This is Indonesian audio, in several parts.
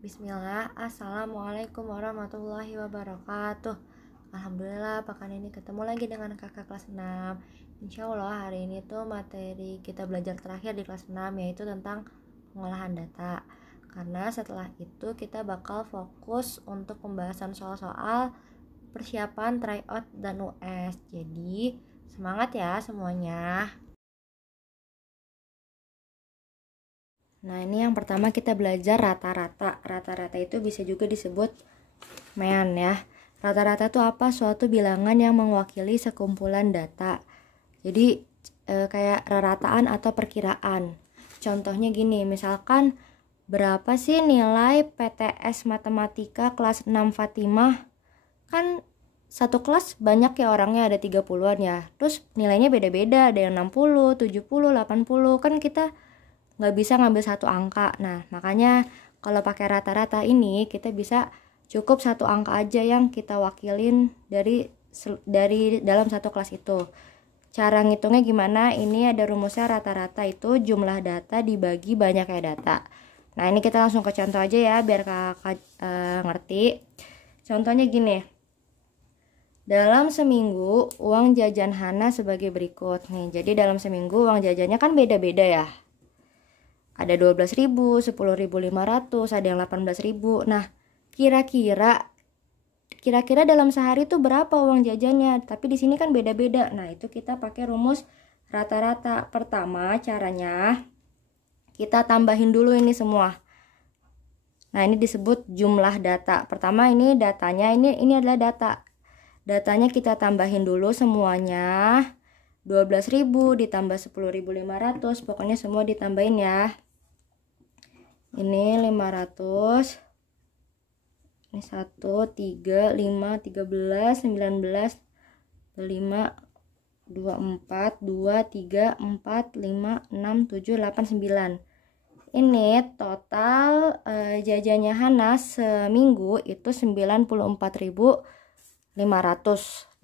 Bismillah, Assalamualaikum warahmatullahi wabarakatuh. Alhamdulillah, pekan ini ketemu lagi dengan kakak kelas 6. Insya Allah hari ini tuh materi kita belajar terakhir di kelas 6 yaitu tentang pengolahan data. Karena setelah itu kita bakal fokus untuk pembahasan soal-soal persiapan tryout dan US. Jadi semangat ya semuanya. Nah, ini yang pertama kita belajar rata-rata. Rata-rata itu bisa juga disebut mean ya. Rata-rata itu apa? Suatu bilangan yang mewakili sekumpulan data. Jadi kayak rarataan atau perkiraan. Contohnya gini, misalkan berapa sih nilai PTS Matematika kelas 6 Fatimah? Kan satu kelas banyak ya orangnya, ada 30-an ya. Terus nilainya beda-beda, ada yang 60, 70, 80. Kan kita nggak bisa ngambil satu angka. Nah, makanya kalau pakai rata-rata ini kita bisa cukup satu angka aja yang kita wakilin dari dalam satu kelas itu. Cara ngitungnya gimana? Ini ada rumusnya, rata-rata itu jumlah data dibagi banyaknya data. Nah, ini kita langsung ke contoh aja ya biar kakak ngerti. Contohnya gini. Dalam seminggu uang jajan Hana sebagai berikut. Nih, jadi dalam seminggu uang jajannya kan beda-beda ya. Ada 12.000, 10.500, ada yang 18.000. Nah, kira-kira dalam sehari itu berapa uang jajannya? Tapi di sini kan beda-beda. Nah, itu kita pakai rumus rata-rata. Pertama, caranya kita tambahin dulu ini semua. Nah, ini disebut jumlah data. Pertama ini datanya, ini adalah data. Datanya kita tambahin dulu semuanya. 12.000 ditambah 10.500, pokoknya semua ditambahin ya. Ini 500, ini 1, 3, 5, 13, 19, 5, 2, 4, 2, 3, 4, 5, 6, 7, 8, 9. Ini total jajannya Hana seminggu itu 94.500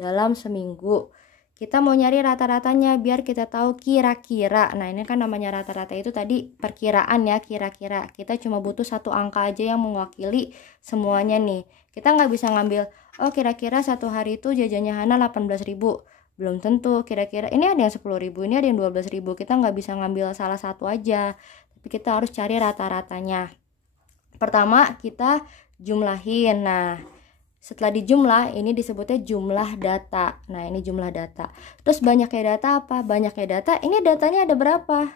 dalam seminggu. Kita mau nyari rata-ratanya biar kita tahu kira-kira. Nah, ini kan namanya rata-rata itu tadi perkiraan ya, kira-kira. Kita cuma butuh satu angka aja yang mewakili semuanya nih. Kita nggak bisa ngambil, oh kira-kira satu hari itu jajannya Hana 18.000. Belum tentu, kira-kira ini ada yang 10.000, ini ada yang 12.000. Kita nggak bisa ngambil salah satu aja. Tapi kita harus cari rata-ratanya. Pertama, kita jumlahin. Nah, setelah dijumlah, ini disebutnya jumlah data. Nah, ini jumlah data. Terus banyaknya data apa? Banyaknya data, ini datanya ada berapa?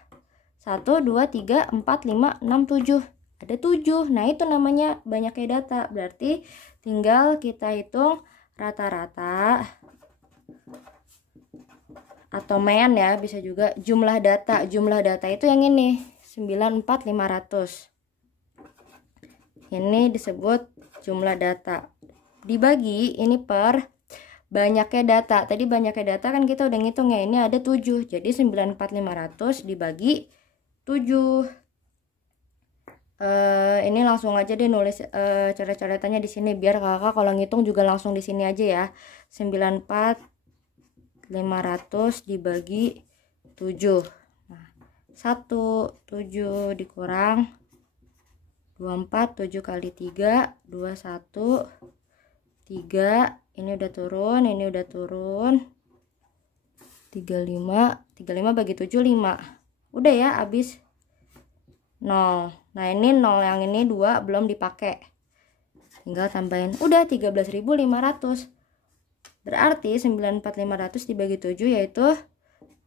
1, 2, 3, 4, 5, 6, 7. Ada 7. Nah, itu namanya banyaknya data. Berarti tinggal kita hitung rata-rata atau mean ya, bisa juga jumlah data. Jumlah data itu yang ini, 94.500. Ini disebut jumlah data. Dibagi ini per banyaknya data. Tadi banyaknya data kan kita udah ngitung ya, ini ada 7. Jadi 94.500 dibagi 7. Ini langsung aja deh nulis coret-coretannya di sini biar kakak kalau ngitung juga langsung di sini aja ya. 94.500 dibagi 7. Nah, 1, 7 dikurang 24, 7 kali 3, 21, 3, ini udah turun, ini udah turun. 35 bagi 7, 5. Udah ya, habis 0. Nah, ini 0 yang ini 2 belum dipakai. Tinggal tambahin. Udah 13.500. Berarti 94.500 dibagi 7 yaitu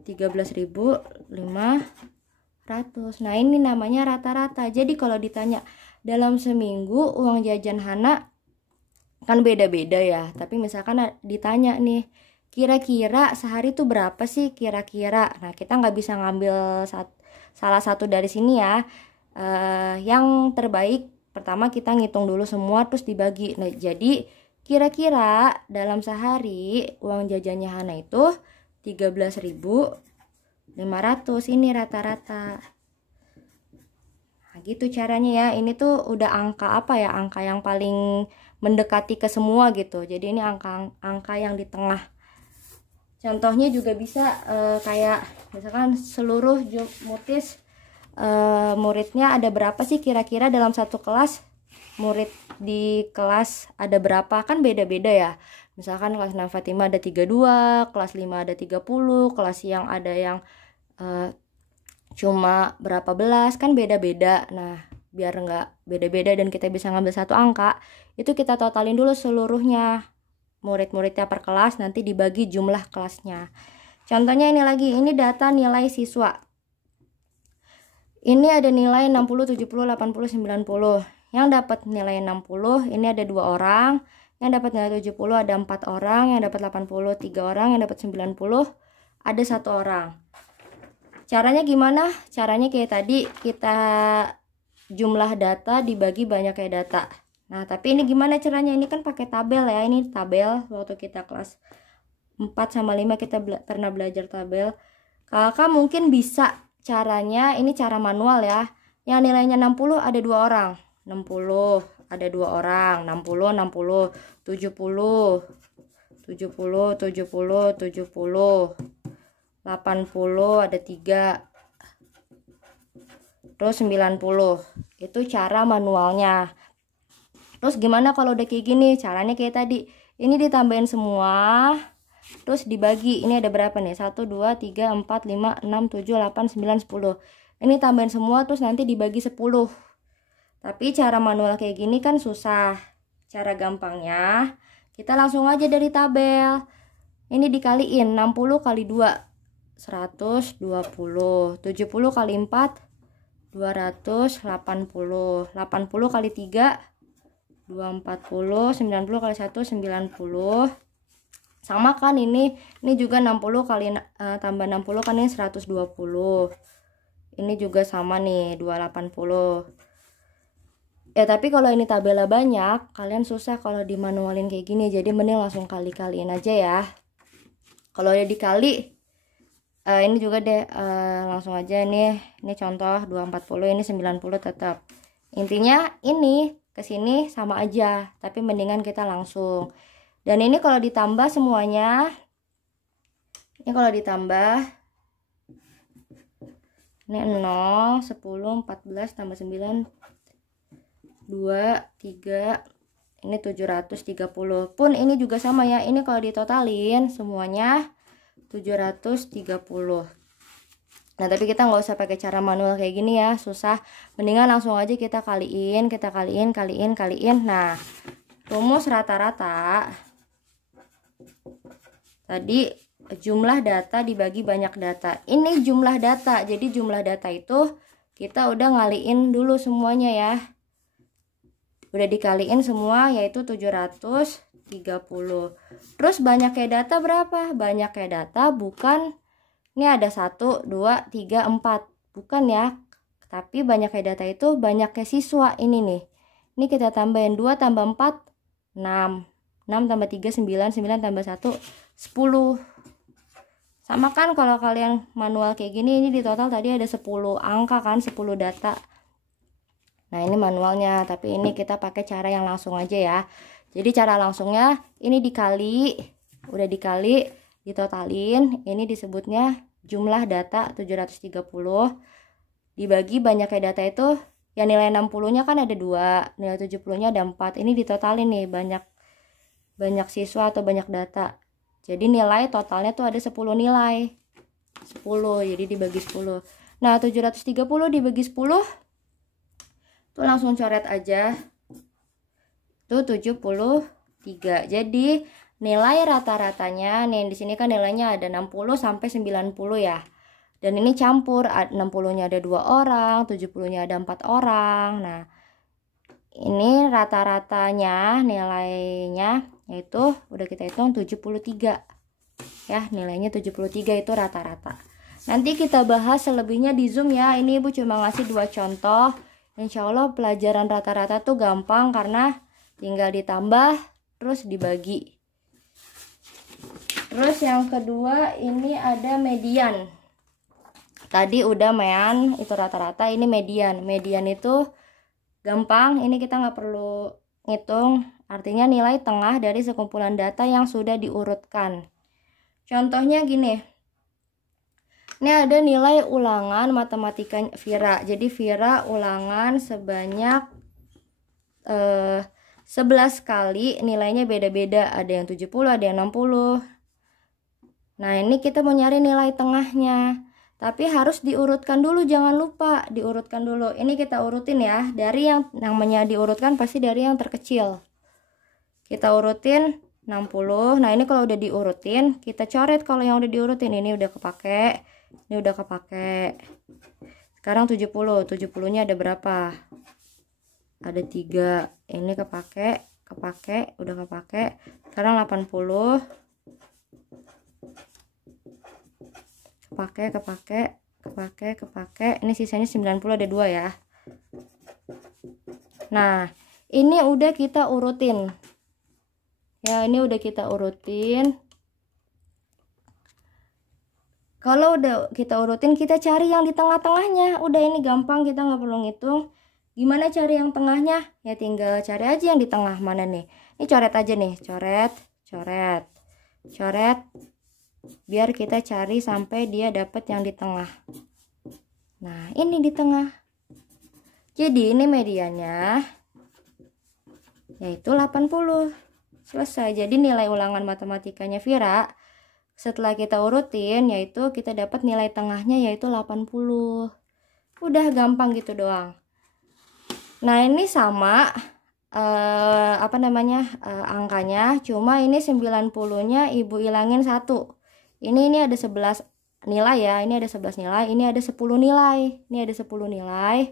13.500. Nah, ini namanya rata-rata. Jadi kalau ditanya dalam seminggu uang jajan Hana kan beda-beda ya, tapi misalkan ditanya nih kira-kira sehari itu berapa sih kira-kira. Nah, kita nggak bisa ngambil salah satu dari sini ya. Yang terbaik pertama kita ngitung dulu semua terus dibagi. Nah, jadi kira-kira dalam sehari uang jajannya Hana itu 13.500. Ini rata-rata. Nah, gitu caranya ya. Ini tuh udah angka apa ya, angka yang paling mendekati ke semua gitu. Jadi ini angka yang di tengah. Contohnya juga bisa kayak misalkan seluruh mutis muridnya ada berapa sih kira-kira dalam satu kelas. murid di kelas ada berapa, kan beda-beda ya. Misalkan kelas 6 Fatimah ada 32, kelas 5 ada 30, kelas siang ada yang cuma berapa belas, kan beda-beda. Nah, biar nggak beda-beda dan kita bisa ngambil satu angka, itu kita totalin dulu seluruhnya murid-muridnya per kelas, nanti dibagi jumlah kelasnya. Contohnya ini lagi, ini data nilai siswa. Ini ada nilai 60, 70, 80, 90. Yang dapat nilai 60 ini ada 2 orang, yang dapat nilai 70 ada 4 orang, yang dapat 80 3 orang, yang dapat 90 ada 1 orang. Caranya gimana? Caranya kayak tadi, kita jumlah data dibagi banyak kayak data. Nah, tapi ini gimana caranya? Ini kan pakai tabel ya. Ini tabel waktu kita kelas 4 sama 5 kita pernah belajar tabel. Kakak mungkin bisa caranya, ini cara manual ya. Yang nilainya 60 ada 2 orang. 60 ada 2 orang. 60, 60, 70, 70, 70, 70. 80 ada 3. Terus 90. Itu cara manualnya. Terus gimana kalau udah kayak gini? Caranya kayak tadi. Ini ditambahin semua. Terus dibagi. Ini ada berapa nih? 1, 2, 3, 4, 5, 6, 7, 8, 9, 10. Ini tambahin semua terus nanti dibagi 10. Tapi cara manual kayak gini kan susah. Cara gampangnya kita langsung aja dari tabel. Ini dikaliin 60 kali 2. 120. 70 kali 4 280. 80 kali 3 240. 90 kali 1 90. Sama kan ini juga 60 kali tambah 60 kan ini 120. Ini juga sama nih 280. Ya tapi kalau ini tabelnya banyak, kalian susah kalau dimanualin kayak gini, jadi mending langsung kali-kaliin aja ya. Kalau udah dikali, ini juga deh, langsung aja nih. Ini contoh 240, ini 90 tetap. Intinya ini kesini sama aja, tapi mendingan kita langsung. Dan ini kalau ditambah semuanya, ini kalau ditambah, ini 0, 10, 14 tambah 9, 2, 3, ini 730. Pun ini juga sama ya, ini kalau ditotalin semuanya 730. Nah tapi kita nggak usah pakai cara manual kayak gini ya, susah. Mendingan langsung aja kita kaliin. Nah, rumus rata-rata tadi jumlah data dibagi banyak data. Ini jumlah data, jadi jumlah data itu kita udah ngaliin dulu semuanya ya. Udah dikaliin semua, yaitu 730. Terus banyak kayak data berapa? Banyak kayak data bukan, ini ada 1, 2, 3, 4. Bukan ya. Tapi banyak kayak data itu banyak kayak siswa. Ini nih. Ini kita tambahin 2 tambah 4, 6. 6 tambah 3, 9. 9 tambah 1, 10. Sama kan kalau kalian manual kayak gini, ini di total tadi ada 10 angka kan, 10 data. Nah ini manualnya, tapi ini kita pakai cara yang langsung aja ya. Jadi cara langsungnya ini dikali, udah dikali, ditotalin, ini disebutnya jumlah data 730. Dibagi banyak kayak data itu, yang nilai 60-nya kan ada 2, nilai 70-nya ada 4. Ini ditotalin nih, banyak siswa atau banyak data. Jadi nilai totalnya tuh ada 10 nilai. 10, jadi dibagi 10. Nah 730 dibagi 10, tuh langsung coret aja. Tuh 73. Jadi nilai rata-ratanya nih di sini kan nilainya ada 60 sampai 90 ya. Dan ini campur, 60-nya ada 2 orang, 70-nya ada 4 orang. Nah, ini rata-ratanya nilainya yaitu udah kita hitung 73. Ya, nilainya 73 itu rata-rata. Nanti kita bahas selebihnya di Zoom ya. Ini Ibu cuma ngasih 2 contoh. Insya Allah pelajaran rata-rata tuh gampang karena tinggal ditambah terus dibagi. Terus yang kedua ini ada median. Tadi udah mean itu rata-rata, ini median. Median itu gampang, ini kita nggak perlu ngitung. Artinya nilai tengah dari sekumpulan data yang sudah diurutkan. Contohnya gini. Ini ada nilai ulangan matematika Vira. Jadi Vira ulangan sebanyak 11 kali nilainya beda-beda, ada yang 70, ada yang 60. Nah, ini kita mau nyari nilai tengahnya. Tapi harus diurutkan dulu, jangan lupa diurutkan dulu. Ini kita urutin ya, dari yang namanya diurutkan pasti dari yang terkecil. Kita urutin 60. Nah, ini kalau udah diurutin, kita coret kalau yang udah diurutin. Ini udah kepake, ini udah kepake. Sekarang 70, 70-nya ada berapa? Ada 3. Ini kepake, udah kepake. Sekarang 80. Kepake. Ini sisanya 90, ada 2 ya. Nah, ini udah kita urutin. Ya, ini udah kita urutin. Kalau udah kita urutin, kita cari yang di tengah-tengahnya. Udah, ini gampang, kita nggak perlu ngitung. Gimana cari yang tengahnya? Ya tinggal cari aja yang di tengah mana nih. Ini coret aja nih, coret. Biar kita cari sampai dia dapet yang di tengah. Nah, ini di tengah. Jadi ini mediannya yaitu 80. Selesai. Jadi nilai ulangan matematikanya Vira setelah kita urutin yaitu kita dapat nilai tengahnya yaitu 80. Udah gampang gitu doang. Nah, ini sama angkanya, cuma ini 90-nya Ibu ilangin 1. Ini ada 11 nilai ya, ini ada 11 nilai, ini ada 10 nilai. Ini ada 10 nilai.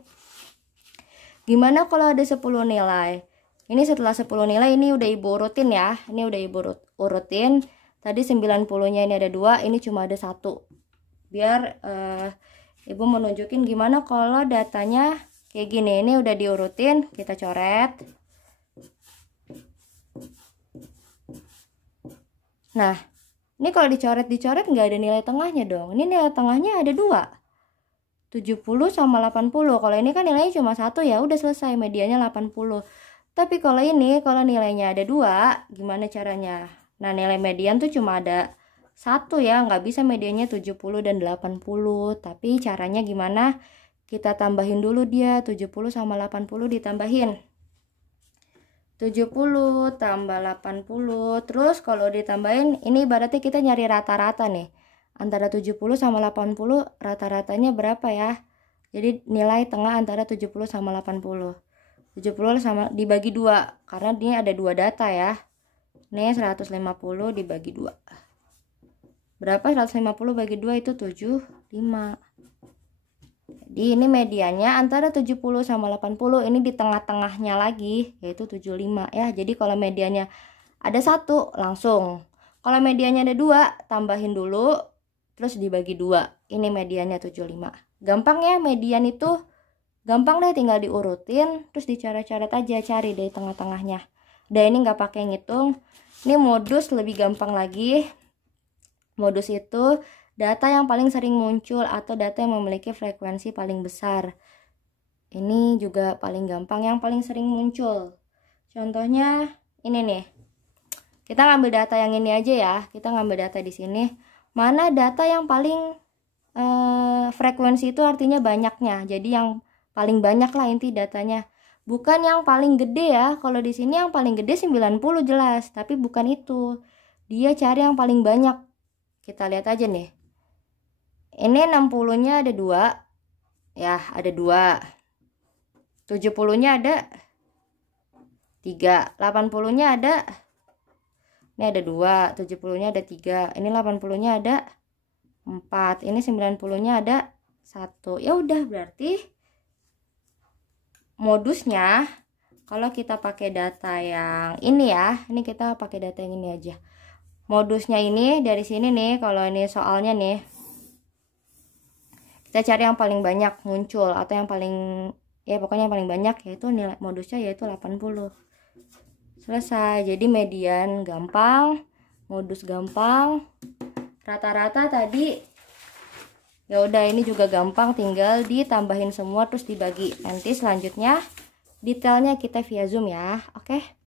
Gimana kalau ada 10 nilai? Ini setelah 10 nilai ini udah Ibu urutin ya. Ini udah Ibu urutin. Tadi 90-nya ini ada 2, ini cuma ada 1. Biar Ibu menunjukin gimana kalau datanya kayak gini. Ini udah diurutin, kita coret. Nah, ini kalau dicoret nggak ada nilai tengahnya dong. Ini nilai tengahnya ada 2. 70 sama 80. Kalau ini kan nilainya cuma 1 ya, udah selesai, medianya 80. Tapi kalau ini, kalau nilainya ada 2, gimana caranya? Nah, nilai median tuh cuma ada 1 ya, nggak bisa mediannya 70 dan 80. Tapi caranya gimana? Kita tambahin dulu dia, 70 sama 80 ditambahin. 70 tambah 80. Terus kalau ditambahin, ini berarti kita nyari rata-rata nih. Antara 70 sama 80, rata-ratanya berapa ya? Jadi nilai tengah antara 70 sama 80. 70 sama dibagi 2, karena ini ada 2 data ya. Ini 150 dibagi 2. Berapa 150 bagi 2 itu 75. Jadi ini mediannya antara 70 sama 80, ini di tengah-tengahnya lagi yaitu 75 ya. Jadi kalau mediannya ada 1 langsung. Kalau mediannya ada 2, tambahin dulu terus dibagi 2. Ini mediannya 75. Gampang ya, median itu gampang deh, tinggal diurutin terus dicoret-coret aja, cari dari tengah-tengahnya. Dan ini nggak pakai ngitung. Ini modus lebih gampang lagi. Modus itu data yang paling sering muncul atau data yang memiliki frekuensi paling besar. Ini juga paling gampang, yang paling sering muncul. Contohnya ini nih. Kita ngambil data yang ini aja ya. Kita ngambil data di sini. Mana data yang paling frekuensi itu artinya banyaknya. Jadi yang paling banyak lah inti datanya. Bukan yang paling gede ya. Kalau di sini yang paling gede 90 jelas, tapi bukan itu. Dia cari yang paling banyak. Kita lihat aja nih. Ini 60-nya ada 2. Ya, ada 2. 70-nya ada 3. 80-nya ada, ini ada 2. 70-nya ada 3. Ini 80-nya ada 4. Ini 90-nya ada 1. Ya udah, berarti modusnya kalau kita pakai data yang ini ya, ini kita pakai data yang ini aja. Modusnya ini dari sini nih, kalau ini soalnya nih, kita cari yang paling banyak muncul atau yang paling, ya pokoknya yang paling banyak, yaitu nilai modusnya yaitu 80. Selesai. Jadi median gampang, modus gampang, rata-rata tadi ya udah, ini juga gampang, tinggal ditambahin semua terus dibagi. Nanti selanjutnya detailnya kita via Zoom ya. Oke.